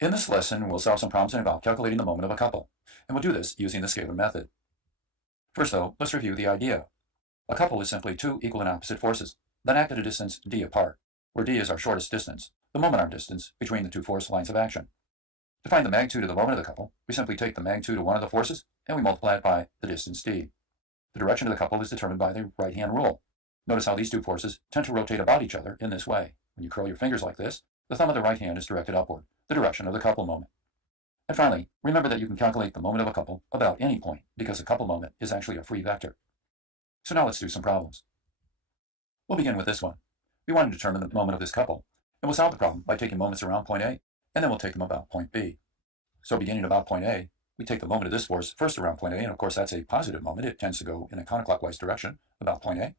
In this lesson, we'll solve some problems about calculating the moment of a couple, and we'll do this using the scalar method. First, though, let's review the idea. A couple is simply two equal and opposite forces that act at a distance d apart, where d is our shortest distance, the moment arm distance between the two force lines of action. To find the magnitude of the moment of the couple, we simply take the magnitude of one of the forces and we multiply it by the distance d. The direction of the couple is determined by the right-hand rule. Notice how these two forces tend to rotate about each other in this way. When you curl your fingers like this, the thumb of the right hand is directed upward, the direction of the couple moment. And finally, remember that you can calculate the moment of a couple about any point because a couple moment is actually a free vector. So now let's do some problems. We'll begin with this one. We want to determine the moment of this couple, and we'll solve the problem by taking moments around point A, and then we'll take them about point B. So beginning about point A, we take the moment of this force first around point A, and of course that's a positive moment. It tends to go in a counterclockwise direction about point A. In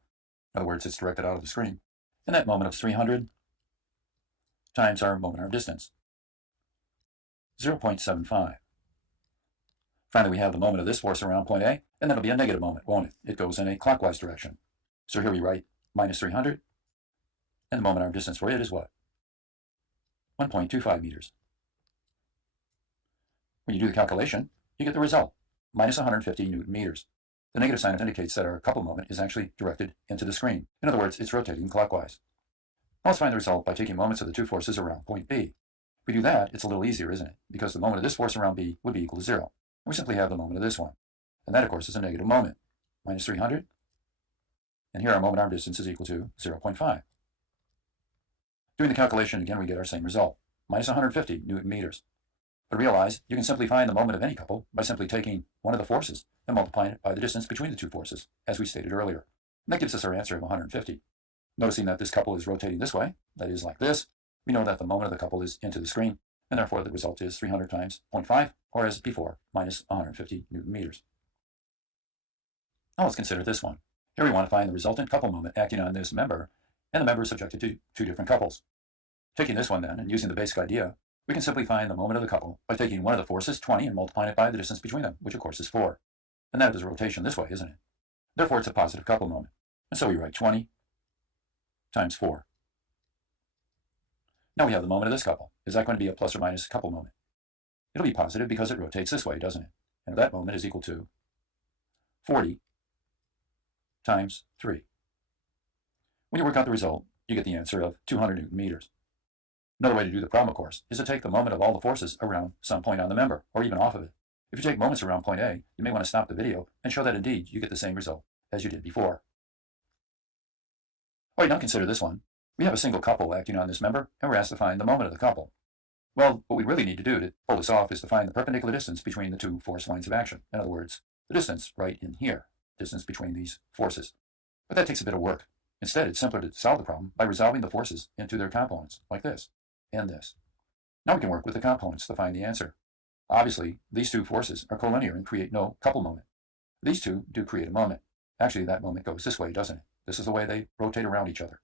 other words, it's directed out of the screen. And that moment of 300 times our moment arm distance, 0.75. Finally, we have the moment of this force around point A, and that'll be a negative moment, won't it? It goes in a clockwise direction. So here we write minus 300, and the moment arm distance for it is what? 1.25 meters. When you do the calculation, you get the result, minus 150 Newton meters. The negative sign indicates that our couple moment is actually directed into the screen. In other words, it's rotating clockwise. Now let's find the result by taking moments of the two forces around point B. If we do that, it's a little easier, isn't it? Because the moment of this force around B would be equal to 0. We simply have the moment of this one. And that, of course, is a negative moment, minus 300. And here our moment arm distance is equal to 0.5. Doing the calculation again, we get our same result, minus 150 Newton meters. But realize you can simply find the moment of any couple by simply taking one of the forces and multiplying it by the distance between the two forces, as we stated earlier. And that gives us our answer of 150. Noticing that this couple is rotating this way, that is like this, we know that the moment of the couple is into the screen, and therefore the result is 300 times 0.5, or as before, minus 150 Newton meters. Now let's consider this one. Here we want to find the resultant couple moment acting on this member, and the member is subjected to two different couples. Taking this one then, and using the basic idea, we can simply find the moment of the couple by taking one of the forces, 20, and multiplying it by the distance between them, which of course is 4. And that is a rotation this way, isn't it? Therefore, it's a positive couple moment. And so we write 20 times 4. Now we have the moment of this couple. Is that going to be a plus or minus couple moment? It'll be positive because it rotates this way, doesn't it? And that moment is equal to 40 times 3. When you work out the result, you get the answer of 200 Newton meters. Another way to do the problem, of course, is to take the moment of all the forces around some point on the member, or even off of it. If you take moments around point A, you may want to stop the video and show that indeed you get the same result as you did before. All right, now consider this one. We have a single couple acting on this member, and we're asked to find the moment of the couple. Well, what we really need to do to pull this off is to find the perpendicular distance between the two force lines of action. In other words, the distance right in here, distance between these forces. But that takes a bit of work. Instead, it's simpler to solve the problem by resolving the forces into their components, like this and this. Now we can work with the components to find the answer. Obviously, these two forces are collinear and create no couple moment. These two do create a moment. Actually, that moment goes this way, doesn't it? This is the way they rotate around each other.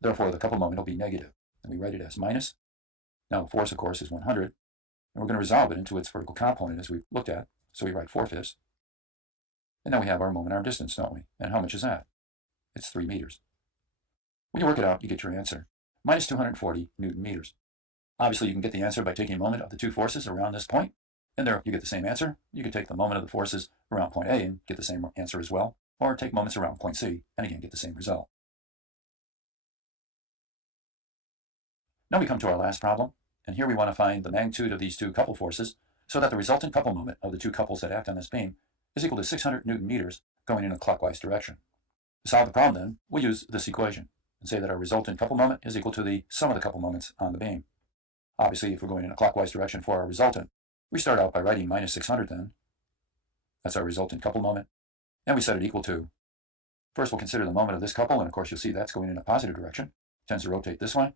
Therefore, the couple moment will be negative, and we write it as minus. Now, the force, of course, is 100, and we're going to resolve it into its vertical component as we've looked at, so we write 4/5. And now we have our moment arm distance, don't we? And how much is that? It's 3 meters. When you work it out, you get your answer, minus 240 Newton meters. Obviously, you can get the answer by taking a moment of the two forces around this point, and there you get the same answer. You can take the moment of the forces around point A and get the same answer as well, or take moments around point C and again get the same result. Now we come to our last problem, and here we want to find the magnitude of these two couple forces so that the resultant couple moment of the two couples that act on this beam is equal to 600 Newton meters going in a clockwise direction. To solve the problem then, we'll use this equation and say that our resultant couple moment is equal to the sum of the couple moments on the beam. Obviously, if we're going in a clockwise direction for our resultant, we start out by writing minus 600 then. That's our resultant couple moment. And we set it equal to, first we'll consider the moment of this couple, and of course you'll see that's going in a positive direction. It tends to rotate this way.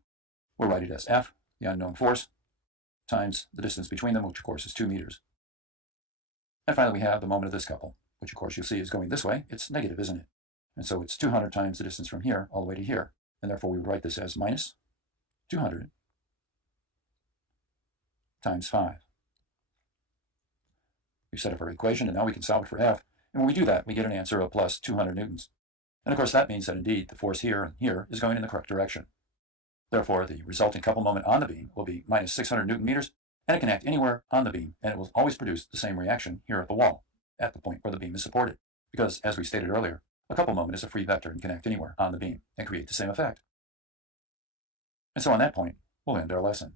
We'll write it as F, the unknown force, times the distance between them, which of course is 2 meters. And finally we have the moment of this couple, which of course you'll see is going this way. It's negative, isn't it? And so it's 200 times the distance from here all the way to here. And therefore we would write this as minus 200 times 5. We've set up our equation, and now we can solve it for F. And when we do that, we get an answer of plus 200 newtons. And of course that means that indeed the force here and here is going in the correct direction. Therefore, the resulting couple moment on the beam will be minus 600 Newton meters, and it can act anywhere on the beam, and it will always produce the same reaction here at the wall, at the point where the beam is supported. Because, as we stated earlier, a couple moment is a free vector and can act anywhere on the beam and create the same effect. And so on that point, we'll end our lesson.